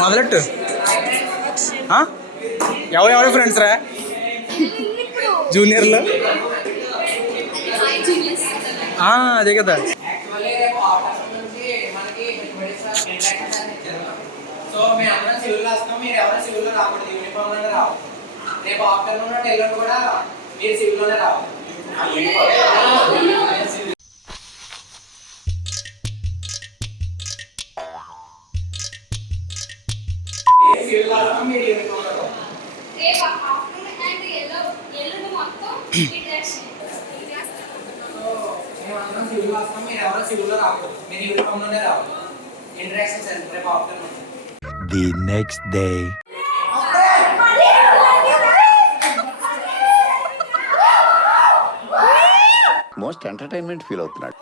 మొదలెట్టు. ఎవరెవరు ఫ్రెండ్స్ రా జూనియర్లు? అదే కదా. సో మేము అందరం సివిల్ వస్తాం, మీరు ఎవరైనా సివిల్లో రాకూడదు, యూనిఫామ్లోనే రావాలి. రేపు ఆఫ్టర్నూన్ ఎల్లుండి కూడా మీరు సివిల్లోనే రావాలి. సివిల్ వస్తాం, మీరు యూనిఫామ్లో రావాలి. మేము అందరం సివిల్ వస్తాం, మీరు ఎవరైనా సివిల్లో రాకూడదు, మీరు యూనిఫామ్లోనే రావాలి. ఇంటరాక్షన్స్ రేపు afternoon. The next day. Most entertainment feel అవుతున్నాడు.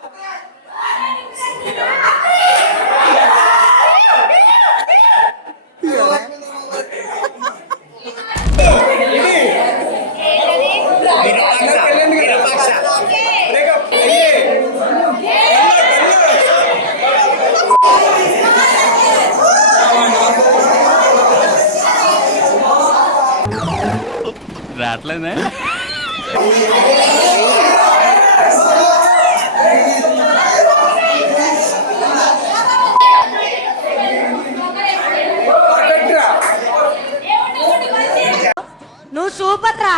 రావట్లేదా? నువ్వు సూపర్ రా.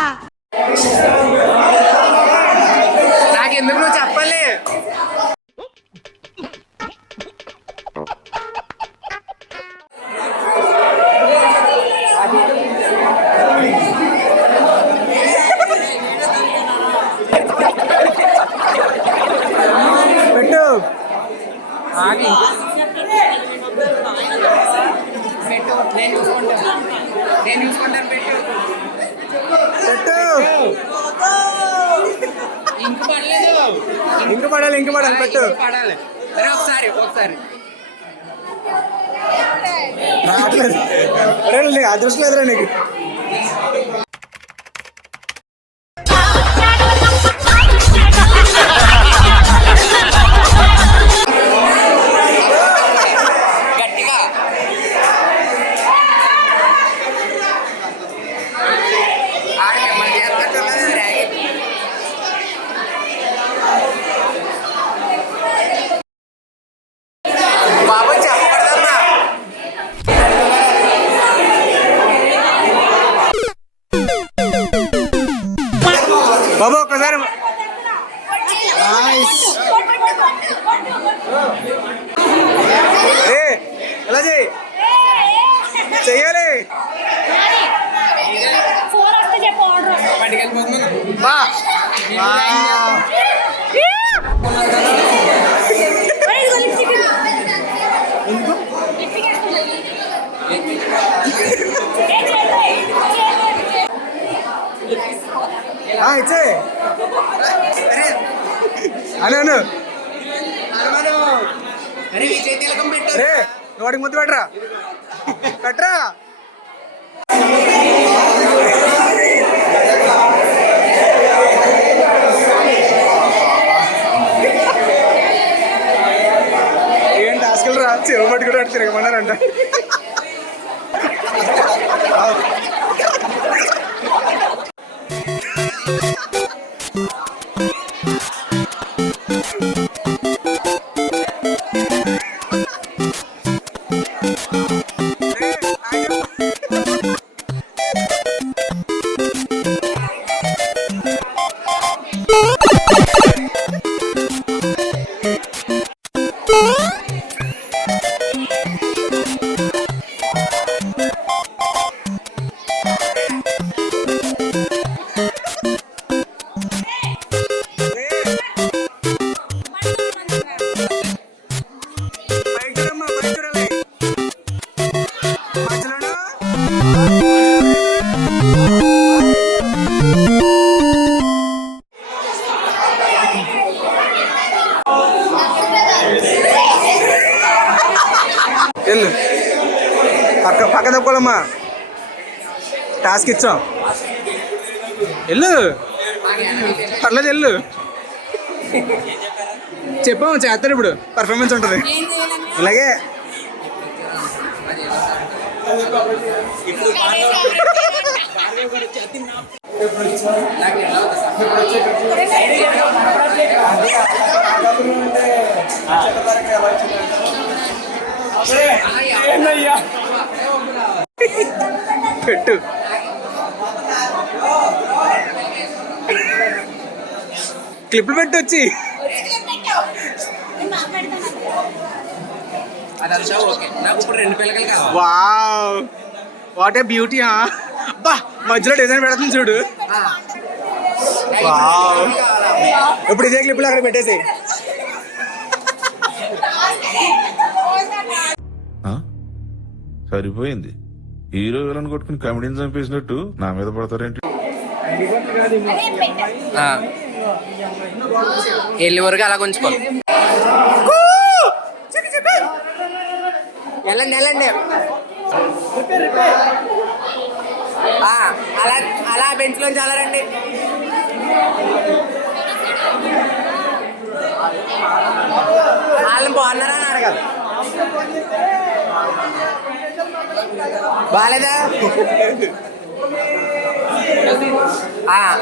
నాకెందుకు నువ్వు చెప్పాలి? పెట్టు నేను చూసుకుంటాను. పెట్టు ఇంక పడలేదు. ఇంక పడాలి పెట్టు. పడాలి. అరే ఒకసారి రావట్లేదు. నీకు అదృష్టం లేదురా నీకు. గట్టిగా బాబు చెప్పకూడదమ్మా. బాబు ఒక్కసారి ఎలా చెయ్యాలి. బా ఇచ్చే అను రే వాడికి ముద్దు పెట్టరా. ఏంటి ఆస్కల్ రా చెవు పట్టుకుని అటు తిరగమన్నారంట. వెళ్ళు పక్క తప్పుకోవాలమ్మా. టాస్క్ ఇచ్చాం. వెళ్ళు పర్లేదు వెళ్ళు. చెప్పాము చేస్తాడు ఇప్పుడు పర్ఫార్మెన్స్ ఉంటుంది ఇలాగే పెట్టు క్లిప్లు పెట్టు వచ్చి అదంతా ఓకే. నాకు ఇప్పుడు 2 పిల్లకలు కావాలి. వావ్ వాట్ ఏ బ్యూటీ అబ్బా మధ్యలో డిజైన్ పెడుతుంది చూడు వావ్ ఇప్పుడు ఇదే క్లిప్లు అక్కడ పెట్టేసి సరిపోయింది. హీరో విలన్ కొట్టుకుని కమెడీని చంపేసినట్టు నా మీద పడతారేంటి? వెళ్ళే వరకు అలా ఉంచుకోవాలి. వెళ్ళండి వెళ్ళండి. అలా అలా బెంచ్లో చాలారండి. వాళ్ళని బాగున్నారా అని అడగాలి. బాగాలేదా?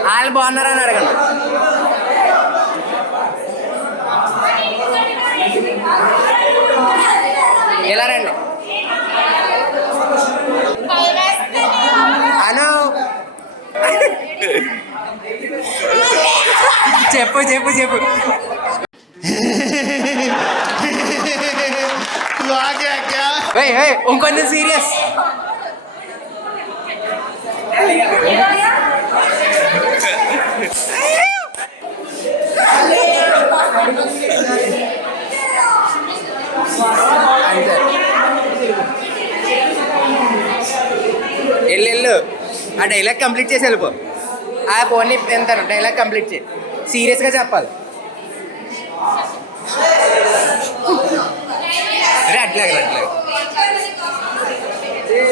వాళ్ళు బాగున్నారా అని అడగండి. ఎలా రండి అను చెప్పు చెప్పు చెప్పు. ఇంకొంచెం సీరియస్. వెళ్ళు ఆ డైలాగ్ కంప్లీట్ చేసి వెళ్ళిపో. ఆ ఫోన్ని ఎంతాను డైలాగ్ కంప్లీట్ చేయి. సీరియస్గా చెప్పాలి. అట్లాగే అట్లాగే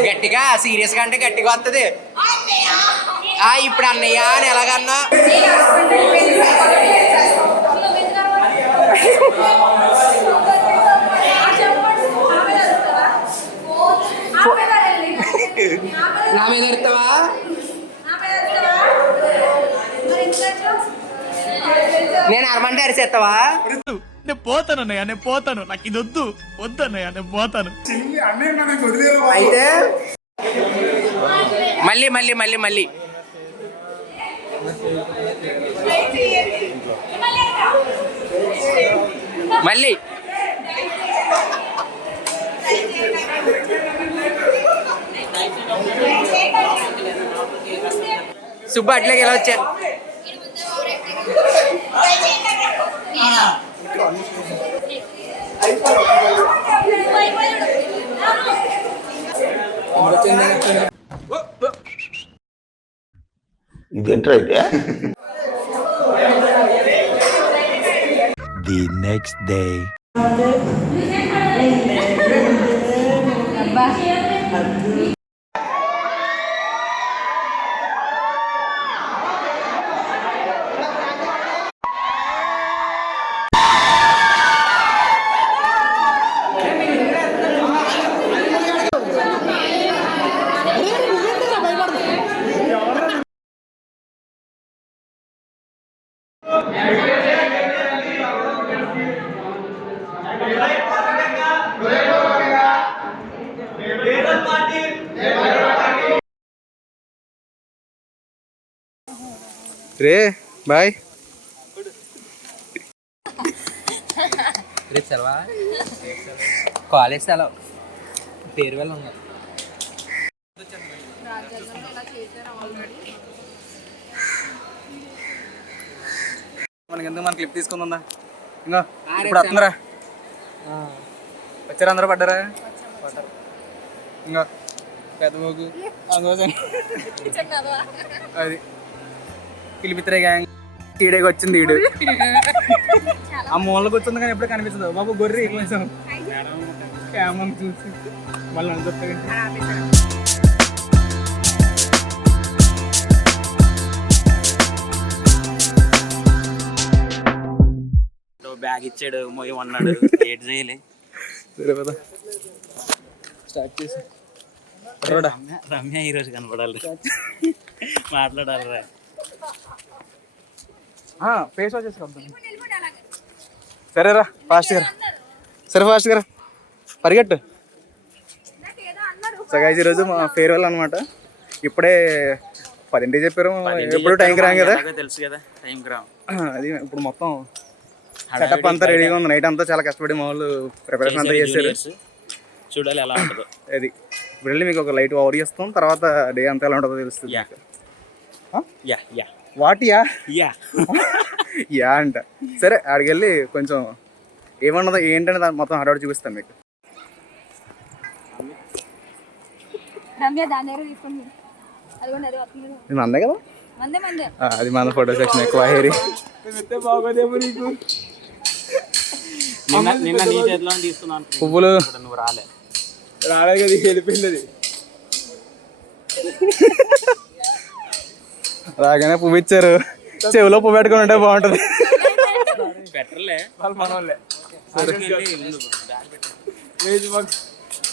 గట్టిగా సీరియస్గా అంటే గట్టిగా వస్తుంది. ఇప్పుడు అన్నయ్య అని ఎలాగన్నా నా మీద ఎడతావా? నేను అరమంటే అరిసేస్తావా? నేను పోతానన్నయ్య, నేను పోతాను. నాకు ఇది వద్దు వద్దన్నయ్య, నేను పోతాను. అయితే మళ్ళీ మళ్ళీ మళ్ళీ మళ్ళీ మళ్ళీ సుబ్బు అట్లాగే ఎలా వచ్చా? ఇదేంట్రా అయితే? The next day. రే బాయ్. రేపు సెలవా? కాలేజ్ సెలవు. పేరు వెళ్ళ ఉన్నారు. మనకి ఎందుకు మన క్లిప్ తీసుకుందా ఇంకా ఇప్పుడు వస్తుందిరా. వచ్చారా అందరూ? పడ్డారా? ఇంకా పెద్ద మోగు అందుకోసం అది పిలిపిత్రే గ్యాంగ్ ఈడేకి వచ్చింది. ఈడు ఆ మూలకి వచ్చింది కానీ ఎప్పుడు కనిపిస్తుంది. బాబు గొర్రె ఇట్లా క్యామం చూసి మళ్ళీ అనుకుంటా. బ్యాగ్ ఇచ్చాడు మోయమన్నాడు ఏడ్ చేయలే. సరే పద స్టార్ట్ చేసి రమ్య ఈరోజు కనపడాలి, మాట్లాడాలి. ఫేస్ వాష్ చేసుకుంటాం. సరేరా ఫాస్ట్గా రా. సరే ఫాస్ట్గా రా, పరిగెట్టు. సో గైస్ ఈరోజు మా ఫేర్వెల్ అనమాట. ఇప్పుడే 10 చెప్పారు, ఎప్పుడు టైంకి రాం కదా, తెలుసు కదా టైంకి రాం. అది ఇప్పుడు మొత్తం సెటప్ అంతా రెడీగా ఉంది. నైట్ అంతా చాలా కష్టపడి మా వాళ్ళు ప్రిపరేషన్ అంతా చేశారు. చూడాలి ఎలా ఉంటుందో. అది ఇప్పుడు వెళ్ళి మీకు ఒక లైట్ ఓవర్ చేస్తాం, తర్వాత డే అంతా ఎలా ఉంటుందో తెలుస్తుంది. వాట్ యా యా అంట. సరే ఆడికి వెళ్ళి కొంచెం ఏమన్నదో ఏంటనే దాన్ని మొత్తం హడావుడి చూపిస్తాను మీకు. ఇది మందే కదా, అది మన ఫోటో సెక్షన్ ఎక్కువ హేరి. నిన్న నీ చేతిలో తీసుకున్నాను పువ్వులు, నువ్వు రాలే కదా, వెళ్ళిపోయింది. రాగానే పువ్వు ఇచ్చారు, చెవిలో పువ్వు పెట్టుకుని ఉంటే బాగుంటుంది. పెట్టలే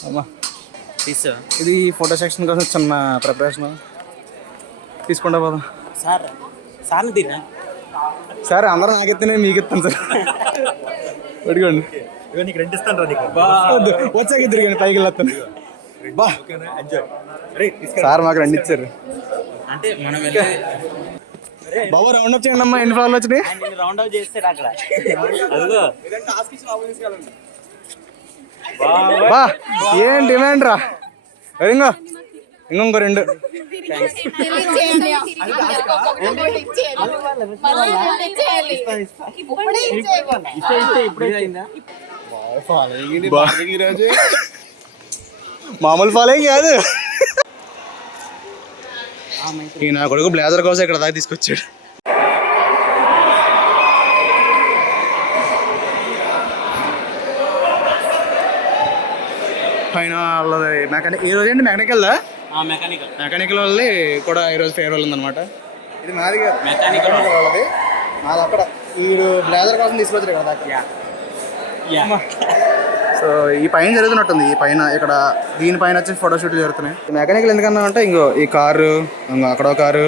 అమ్మా తీసా. ఇది ఫోటో సెక్షన్ కోసం చిన్న ప్రిపరేషన్ తీసుకుంటా పోదాం. సార్ తిన్నా సార్ అందరూ నాకెత్తే మీకు ఇస్తాను సార్. పెట్టుకోండి, వచ్చాక ఇద్దరు కానీ పైకి వెళ్ళొస్తాను. సార్ మాకు 2 ఇచ్చారు. అంటే మనం బాబు రౌండ్ అప్ చేయండి అమ్మా, ఎన్ని ఫ్లవర్లు వచ్చినాయి. రౌండ్ అప్ చేస్తాడు అక్కడ. అదిగో బా ఏం డిమాండ్ రా. ఇంకో 2 మామూలు ఫాలోయింగ్ కాదు. ఈ నా కొడుకు బ్లేజర్ కోసం ఇక్కడ దాకా తీసుకొచ్చాడు. పైన వాళ్ళది మెకానిక్ ఈ రోజు ఏంటి మెకానికల్దా, మెకానికల్ వాళ్ళది కూడా ఈరోజు ఫేర్వెల్ ఉందన్నమాట. ఇది మాది కాదు, మెకానికల్ వాళ్ళది. మాది అక్కడ వీడు బ్లేజర్ కోసం తీసుకొచ్చారు ఇక్కడ దాకా. సో ఈ పైన జరుగుతున్నట్టుంది, ఈ పైన ఇక్కడ దీనిపైన వచ్చి ఫోటోషూట్లు జరుగుతున్నాయి. మెకానికల్ ఎందుకన్నా అంటే ఇంకో ఈ కారు, ఇంకో అక్కడ ఒక కారు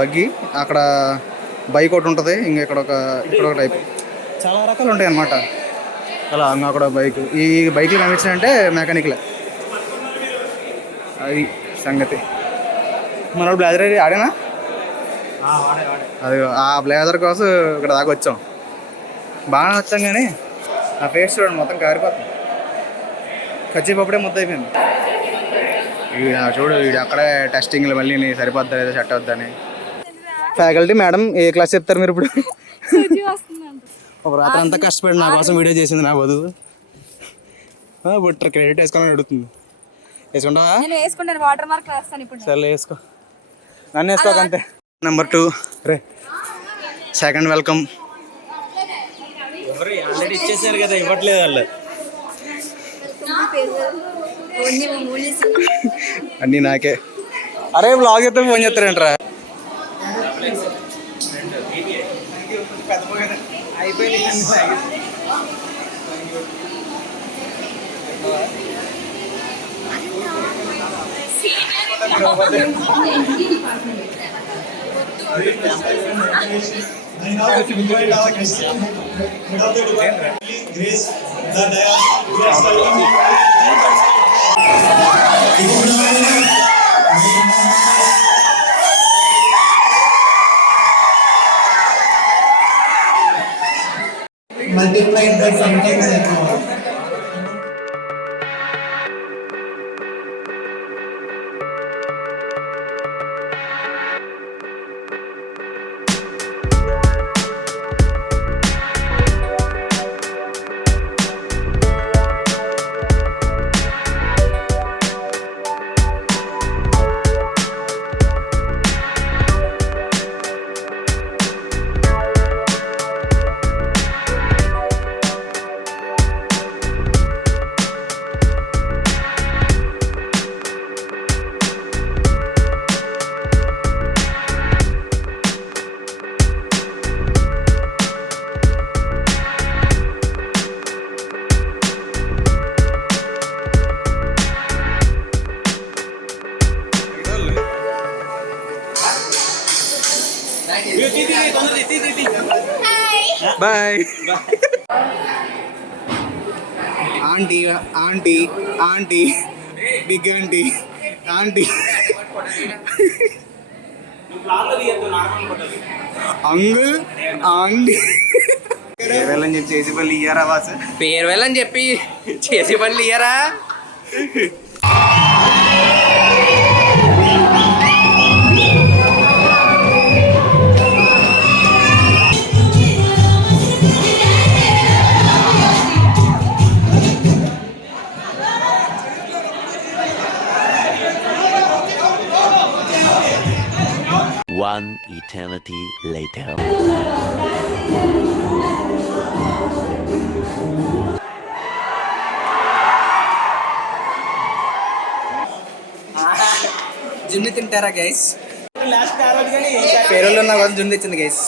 బగ్గి, అక్కడ బైక్ ఒకటి ఉంటుంది, ఇంకా ఇక్కడ ఒక టైప్ చాలా రకాలు ఉంటాయి అన్నమాట. అలా ఇంకా అక్కడ బైక్, ఈ బైక్లు కనిపించాయంటే మెకానికలే. అది సంగతి. మన బ్లేజర్ ఆడేనా, అది ఆ బ్లేజర్ కోసం ఇక్కడ దాకా వచ్చాం. బాగానే వచ్చాం కానీ నా ఫేస్ చూడండి మొత్తం కారిపోతుంది. ఖచ్చితంగా ముద్ద అయిపోయింది. చూడు వీడు అక్కడే టెస్టింగ్లు మళ్ళీ సరిపోద్దా లేదా సెట్ అవుద్దని. ఫ్యాకల్టీ మేడం ఏ క్లాస్ చెప్తారు మీరు ఇప్పుడు? ఒక రాత్రి అంతా కష్టపడి నా కోసం వీడియో చేసింది నా వధువు. ఇప్పుడు క్రెడిట్ వేసుకోవాలని అడుగుతుంది. వేసుకుంటావా? సరే వేసుకో, నన్ను వేసుకోకంతే. నెంబర్ 2 రే, సెకండ్ వెల్కమ్. ఆల్రెడీ ఇచ్చేసారు కదా, ఇవ్వట్లేదు వాళ్ళు. అన్నీ నాకే. అరే బ్లాగ్ చేస్తే ఫోన్ చేస్తారంటరా. multiplied by something. Bye. Aunty aunty aunty big aunty aunty uncle aunty వెళ్ళని చెప్పి చేసి పళ్ళు ఇయ్యారా బాస్? పేరు వెళ్ళని చెప్పి చేసే పనులు ఇయ్యరా? One eternity later. జున్ను తింటారా గైస్? పేరులో ఉన్న వాళ్ళు జున్ను తెచ్చింది గైస్.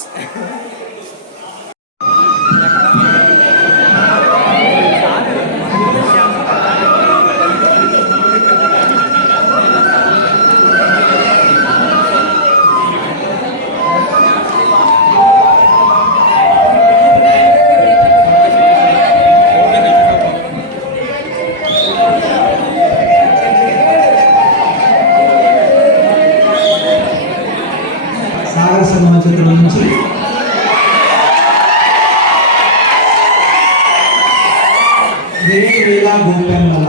సాగర సమాజం నుంచి లీలా గోపెమ్మల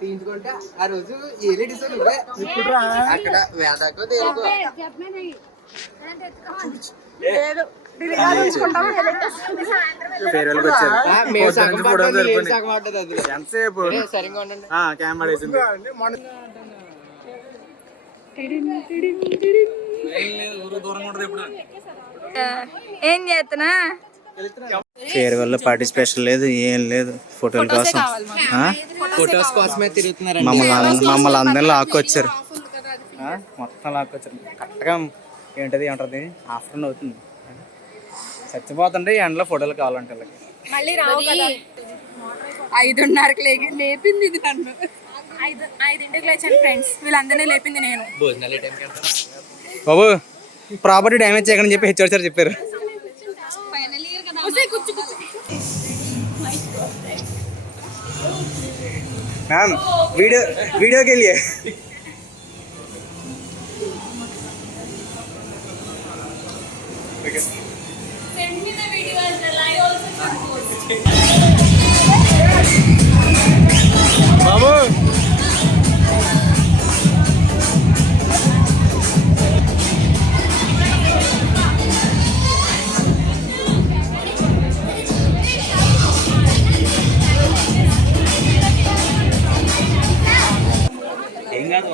తీయించుకుంటే ఆ రోజు ఏ లేడీస్ అక్కడ వేదాకో దేనికో ఫేర్వెల్కి వచ్చారు. మేము సగం ఫోటో పడ్డది, ఏం సరిపోయింది. సగం పడ్డది అది. ఎంతసేపు సరిగ్గా ఉండండి. కెమెరా వేసింది. ఏం చేస్తున్నా? ఫేర్వెల్ పార్టిసిపేషన్ లేదు, ఏం లేదు. ఫోటోల కోసం ఫొటోస్ కోసమే తిరుగుతున్నారు. మమ్మల్ని అందరిలో లాక్కొచ్చారు. మొత్తం లాక్కొచ్చారు కరెక్ట్గా. ఏంటది అంటది ఆఫ్టర్నూన్ అవుతుంది. చచ్చిపోతుంటే ఎండలో ఫోటోలు కావాలంటే వీళ్ళకి. మళ్ళీ రావు కదా. 5:30కి లేపింది ఇది నన్ను. 5:00కి లేచాను ఫ్రెండ్స్. వీళ్ళందరినీ లేపింది నేను. భోజనాలు టైంకి వెళ్తారా? బాబు ప్రాపర్టీ డ్యామేజ్ చేయకని చెప్పి హెచ్ఓడి సార్ చెప్పారు. मैम वीडियो के लिए Send me the video as well. I also should post. बाबू ఏం కాదు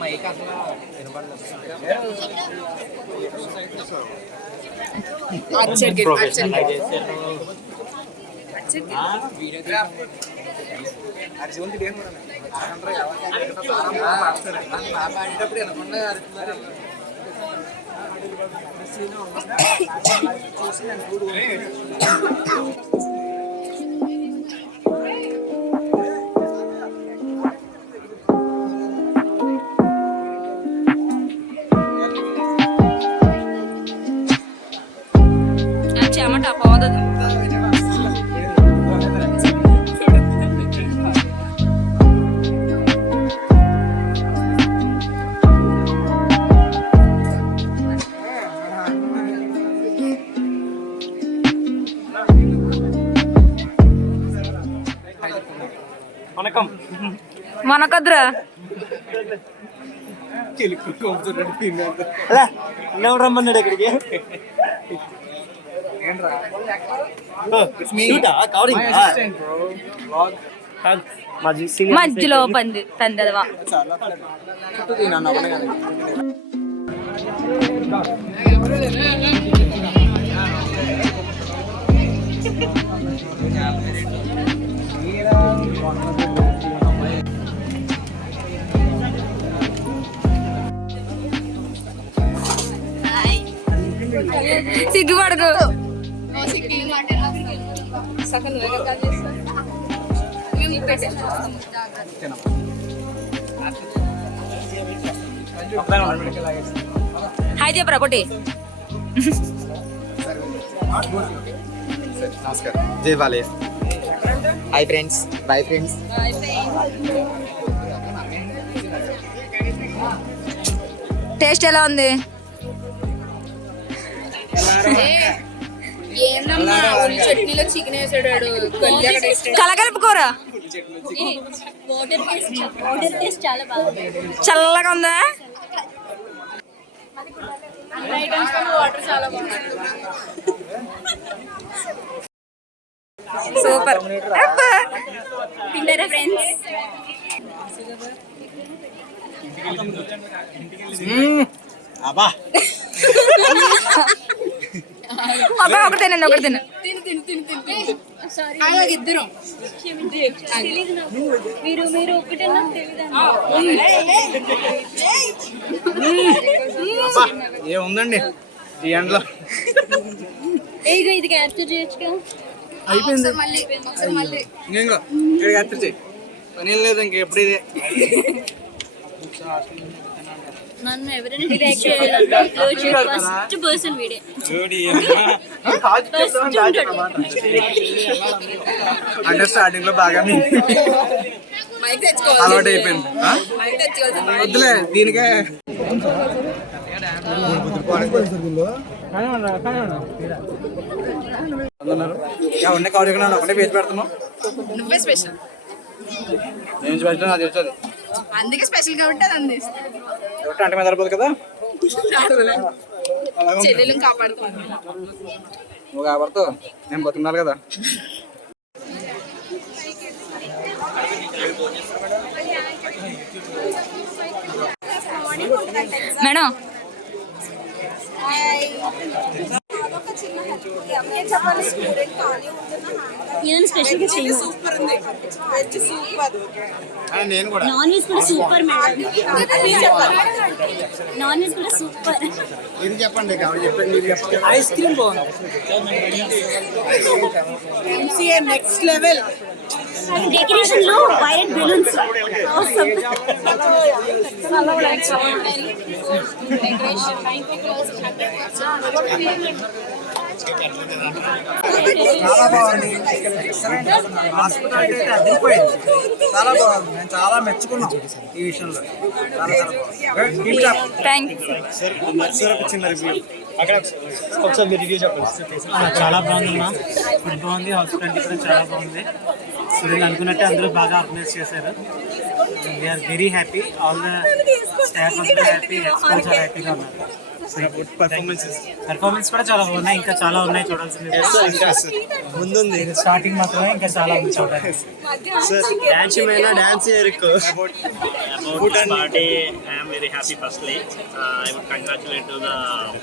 మైక్ అసలు చెమట పోదు. మనకద్రా రమ్మన్నాడు ఇక్కడికి. మధ్యలో పందెదవా. సిగ్గుపడకు. హాయ్ చెప్పరా పొట్టి. నమస్కారం. జై Balayya. Hi friends. Bye friends. Taste ఎలా ఉంది? చట్నీలో చికెన్ వేసాడు. కలకలుపుకోర చల్లగా ఉందా? సూపర్. తింటారా ఫ్రెండ్స్? అబ్బా అబ్బా ఒకటి తినండి, ఒకటి తిన. ఇద్దరు మీరు ఏముందండి ఈ ఎండలో. ఇది క్యాప్చర్ చేయొచ్చు. అయిపోయింది. ఇంకో ఇక్కడ క్యాప్చర్ చేయి. పని ఏం లేదు ఇంకెప్పుడు ఇదే. నన్ను ఎవరైనా డిలైట్ చేయాలంటే ఫస్ట్ పర్సన్ వీడే. అంటే స్టార్టింగ్ లో బాగా అలవాటు అయిపోయింది. వద్దులే దీనికే. ఉన్న కౌడి ఒకటే పేరు పెడుతున్నావు. నువ్వే స్పెషల్. నేను స్పెషల్ నాకు తెలుస్తుంది. అందుకే స్పెషల్ కాబట్టి అది అందిస్తా. అంటే మీద సరిపోదు కదా. చెల్లెలు కాపాడుకోవాలి. నువ్వు కాపాడుతూ నేను బతుకున్నాను కదా. మేడం ఏదైనా స్పెషల్గా చేయండి. సూపర్ ఉంది. Veg super. నేను కూడా నాన్ వెజ్ కూడా సూపర్ మేడం. నాన్ వెజ్ కూడా సూపర్. ఇది చెప్పండి చెప్పండి. ఐస్ క్రీమ్ బాగుంది. MCA next level. డెకరేషన్ లో వైలెట్ బెలూన్స్. చాలా బాగుంది. హాస్పిటాలిటీ అయితే అదిరిపోయింది. చాలా బాగుంది. నేను చాలా మెచ్చుకున్నాను ఈ విషయంలో. చాలా బాగుందమ్మా. ఫుడ్ బాగుంది, హాస్పిటాలిటీ కూడా చాలా బాగుంది. సో నేను అనుకున్నట్టే అందరూ బాగా ఆర్గనైజ్ చేశారు. We are very happy. All the staff అందరూ హ్యాపీ. హెల్త్ చాలా హ్యాపీగా ఉన్నారు. పర్ఫార్మెన్స్ కూడా చాలా బాగున్నాయి. ఇంకా చాలా ఉన్నాయి చూడాల్సింది. ముందుంది స్టార్టింగ్ మాత్రమే, ఇంకా చాలా ఉంది చూడాలి. About this party, I am very happy. Firstly, I would congratulate to the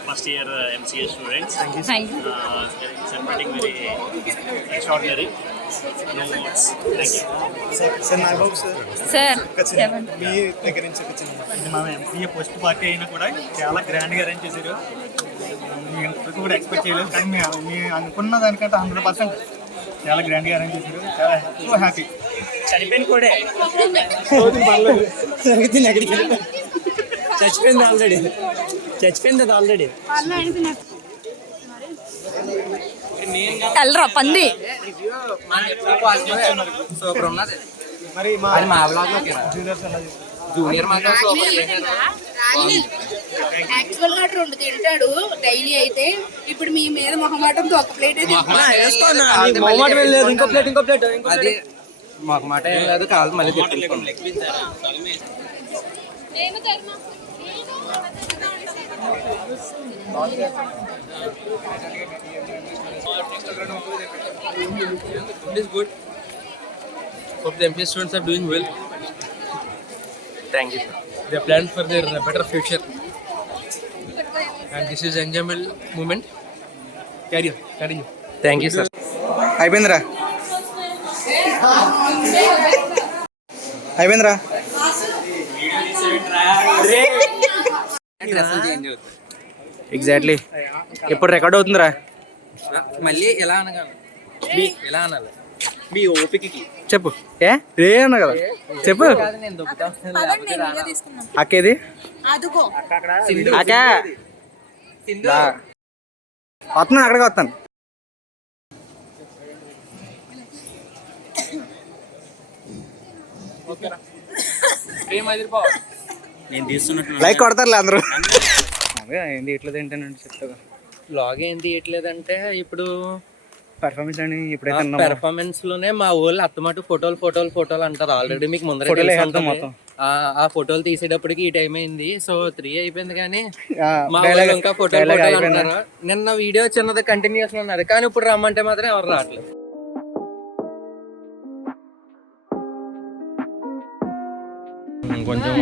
first year MCA students. Thank you. Celebrating very extraordinary. No words. Thank you. Sir మీ దగ్గర నుంచి వచ్చింది మా ఎంసీఏ పోస్ట్ పార్టీ అయినా కూడా చాలా గ్రాండ్గా అరేంజ్ చేశారు. ఇంతకు కూడా ఎక్స్పెక్ట్ చేయలేదు, కానీ మేము అనుకున్న దానికంటే 100% చాలా గ్రాండ్గా అరేంజ్ చేశారు. చాలా ఎక్కువ హ్యాపీ. చనిపోయింది కూడా చచ్చిపోయింది ఆల్రెడీ. చచ్చిపోయింది అది ఆల్రెడీ. వెళ్ళరా పంది. సూపర్ ఉన్నది. మరి అది మా బ్లాగ్ లో జూనియర్ మాత్రం యాక్చువల్ గా 2 తింటాడు డైలీ. అయితే ఇప్పుడు మీ మీద మొహమాటంతో ఒక ప్లేట్ ఇంకో ప్లేట్ అది మాకు మాట ఏం లేదు. కాదు మళ్ళీ తెచ్చుకోండి. Good. Hope the MPS students are doing well. Thank you, sir. They are planned for their better future. And this is enjoyable moment. Carry on. Thank you, sir. అయిపోయిందిరా ఎగ్జాక్ట్లీ ఎప్పుడు రికార్డ్ అవుతుందిరా మళ్ళీ ఎలా అనగాలి ఎలా అనాలి మీ ఓపికకి చెప్పు రే అన్నా కదా చెప్పు నేను దొబ్బుతా అక్కేది అదుగో అక్క వస్తున్నాను అక్కడికి వస్తాను నేను తీస్తున్నట్టు లైక్ కొడతారులే అందరూ ఏంది ఇట్లా ఏంటంటే చెప్తా బ్లాగ్ ఏం తీయట్లేదంటే ఇప్పుడు పర్ఫార్మెన్స్ అని ఇప్పుడైతే పెర్ఫార్మెన్స్ లోనే మా ఊళ్ళో అత్తమాట ఫోటోలు అంటారు ఆల్రెడీ మీకు ముందర ఫోటోలు తెలిసి వేస్తాం ఉంటుంది. మొత్తం. ఆ ఫోటోలు తీసేటప్పటికి ఈ టైం అయింది. సో 3 అయిపోయింది కానీ ఆ, మా dialogue- వాళ్ళు ఇంకా ఫోటోలు dialogue అయిపోయిందా? అంటున్నారు. నిన్న వీడియో చిన్నది కంటిన్యూస్ లో ఉన్నారు కానీ ఇప్పుడు రమ్మంటే మాత్రం ఎవరు రావట్లేదు. కొంచెం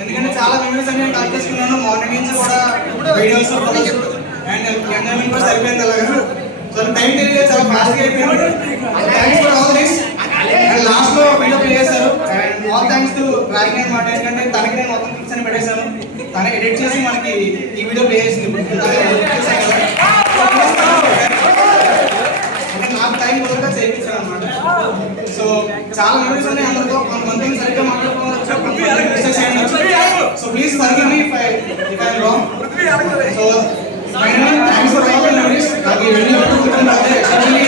ఎందుకంటే చాలా మెమరీస్ అన్ని కట్ చేసుకున్నాను మార్నింగ్ నుంచి కూడా వీడియోస్ అండ్ ఎంజాయ్మెంట్ కూడా సరిపోయింది అలాగా సో టైం తెలియదు చాలా ఫాస్ట్గా అయిపోయింది thanks for all this and లాస్ట్లో వీడియో ప్లే చేశారు. అండ్ ఆల్ థ్యాంక్స్ టు రాగిని అనమాట. ఎందుకంటే తనకి నేను మొత్తం పిక్స్ అని పెట్టేశాను, తనకి ఎడిట్ చేసి మనకి ఈ వీడియో ప్లే చేసింది. అంటే నాకు టైం కుదరగా చేయించాను అనమాట. సో చాలా మెమరీస్ ఉన్నాయి అందరితో. కొంతమంది సరిగ్గా మాట్లాడుకోవచ్చు, కొంతమంది మిస్టేక్స్ అయ్యొచ్చు. So please forgive me if I am wrong. So finally thanks for all the memories. నాకు ఈ వీడియో గుర్తుంటే యాక్చువల్లీ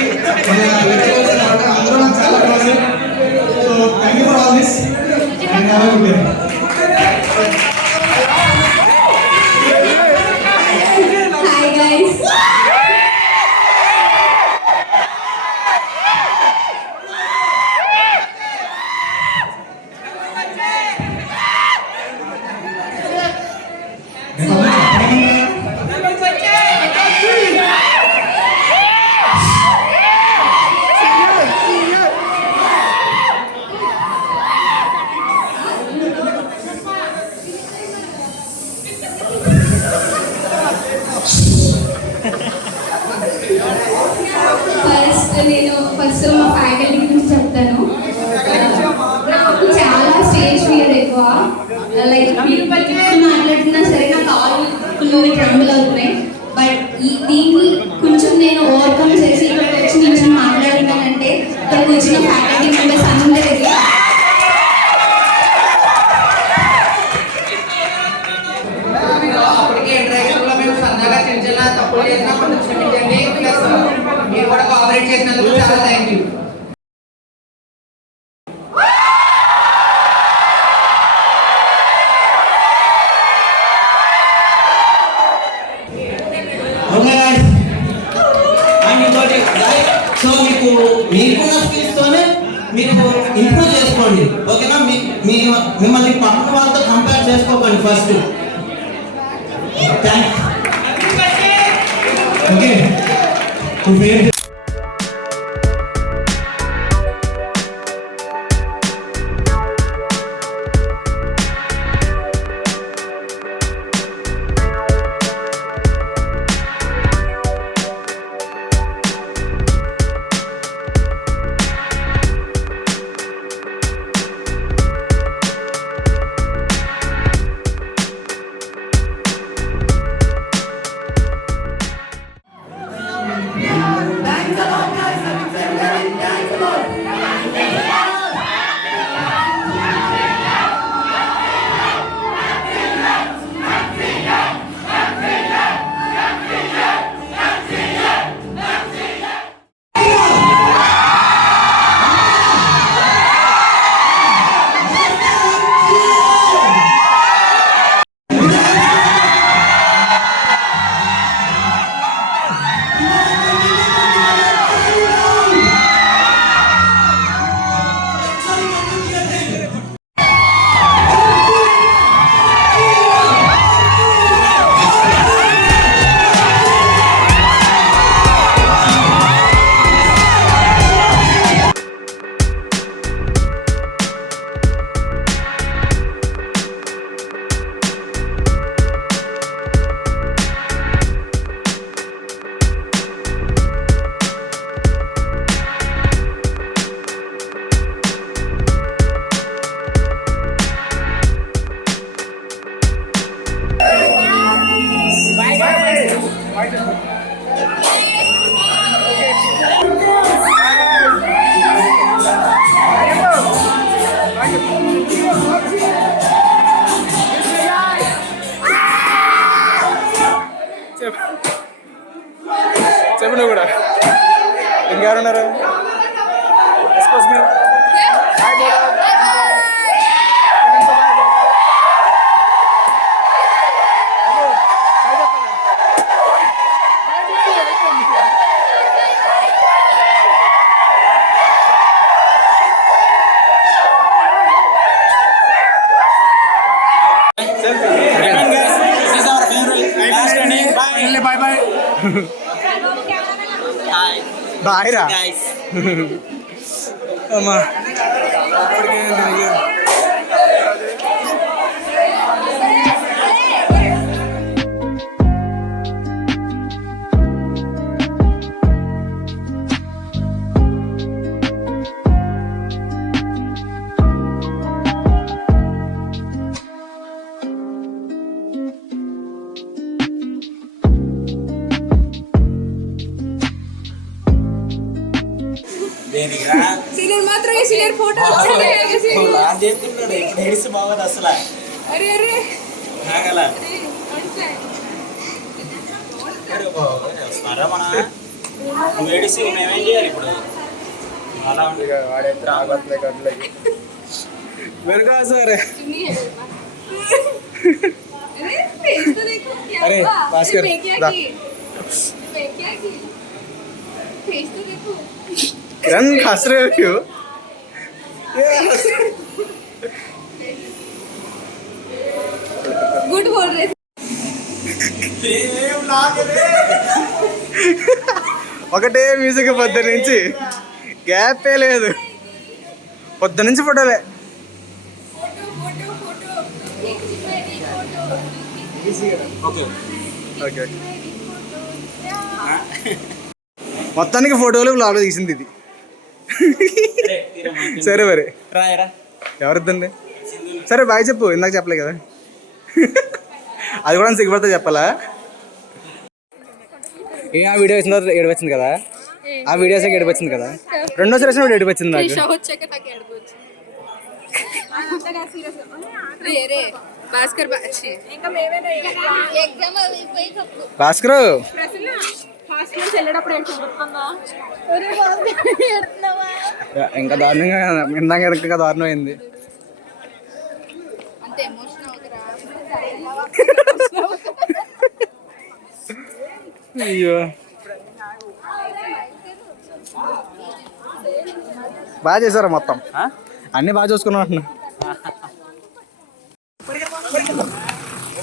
అందరూ నాకు చాలా close. So thank you for all this and have a good day. Hi guys. First మా faculty గురించి చెప్తాను. నాకు చాలా స్టేజ్ ఫియర్ ఎక్కువ. లైక్ మీరు మాట్లాడుతున్నా సరే నా కాళ్ళు ఫుల్ ట్రంబుల్ అవుతున్నాయి. బట్ దీన్ని కొంచెం నేను ఓవర్కమ్ చేసి ఇక్కడికి వచ్చి నుంచి మాట్లాడుతానంటే ఇక్కడికి వచ్చిన ఫ్యాకల్టీ మెంబర్స్ అందరికీ అప్పటికే ఇంటరాక్షన్లో మేము సరదాగా చిన్న చిన్న తప్పులు చేసినా కొంచెం క్షమించండి. ప్లస్ మీరు కూడా కోఆపరేట్ చేసినందుకు చాలా థ్యాంక్ యూ. సో మీకు మీకున్న స్కిల్స్తోనే మీరు ఇంప్రూవ్ చేసుకోండి, ఓకేనా? మిమ్మల్ని పక్కన వాళ్ళతో కంపేర్ చేసుకోకండి ఫస్ట్. థ్యాంక్స్. ఓకే. చెప్పు కూడా ఇంకెవరున్నారు? Excuse me. Bye bye. Bye రా. అమ్మా ఫోటో చెప్తున్నాడు ఇప్పుడు ఏడిస్తే బాగోదు అసలు అరే అరే ఆగల వస్తారా మన నువ్వు ఏడిస్తే మేమేం చేయాలి ఇప్పుడు అలా వాడైతే రాగట్లే గట్లకి వెనుక సార్ अरे भास्कर किरण हंस रहे हो क्यों गुड बोल रहे ఒకటే మ్యూజిక్ పొద్దు నుంచి గ్యాపే లేదు పొద్దు నుంచి ఫోటోలే ఓకే ఓకే మొత్తానికి ఫోటోలు బ్లాగ్లో తీసింది ఇది సరే మరి రాయరా ఎవరిద్దండి సరే బాయ్ చెప్పు ఇందాక చెప్పలే కదా అది కూడా సిగ్గుపడితే చెప్పాలా ఏ ఆ వీడియో వేసిన తర్వాత ఏడిపోయింది కదా ఆ వీడియోస్ ఏడిపోయింది కదా రెండోసారి వేసిన కూడా ఏడిపోయింది నాకు భాస్కర్ భాస్కర్ ఇంకా దారుణంగా ఇందాక ఇంకా దారుణం అయింది అయ్యో బాగా చేశారా మొత్తం అన్నీ బాగా చూసుకున్నాం అంటున్నా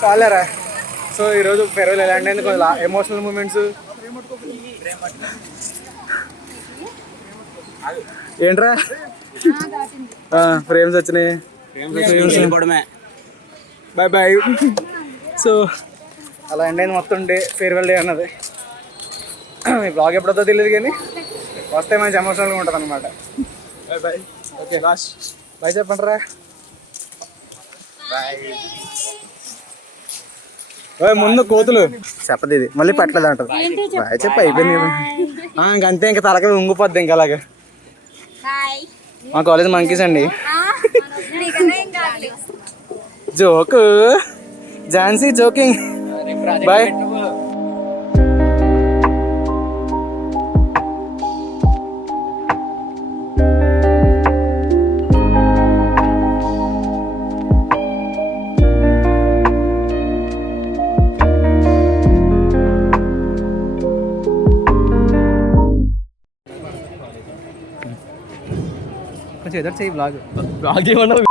చాలేరా సో ఈరోజు ఫెరవల్ ఎలాంటి అయింది కొంచెం ఎమోషనల్ మూమెంట్స్ ఏంట్రా ఫ్రేమ్స్ వచ్చినాయి బాయ్ బాయ్ సో అలా ఎండ్ అయింది మొత్తం డే ఫేర్వెల్ డే అన్నది మీ బ్లాగ్ ఎప్పుడో తెలియదు కానీ వస్తే మంచి ఎమోషనల్గా ఉంటుంది అనమాట bye bye okay last bye చెప్పండి రా బాయ్ ముందు కోతులు చెప్పదు ఇది మళ్ళీ పెట్టలేదు అంటారు బాయ్ చెప్పి అయిపోయింది కదా ఇంకంతే ఇంకా తలకి ఉంగిపోద్ది ఇంకా అలాగే మా కాలేజ్ మంకీస్ అండి జోకు ఝాన్సీ జోకింగ్ బాయ్ కొంచెం ఎదురు చెయ్యి బ్లాగ్ ఏమన్నా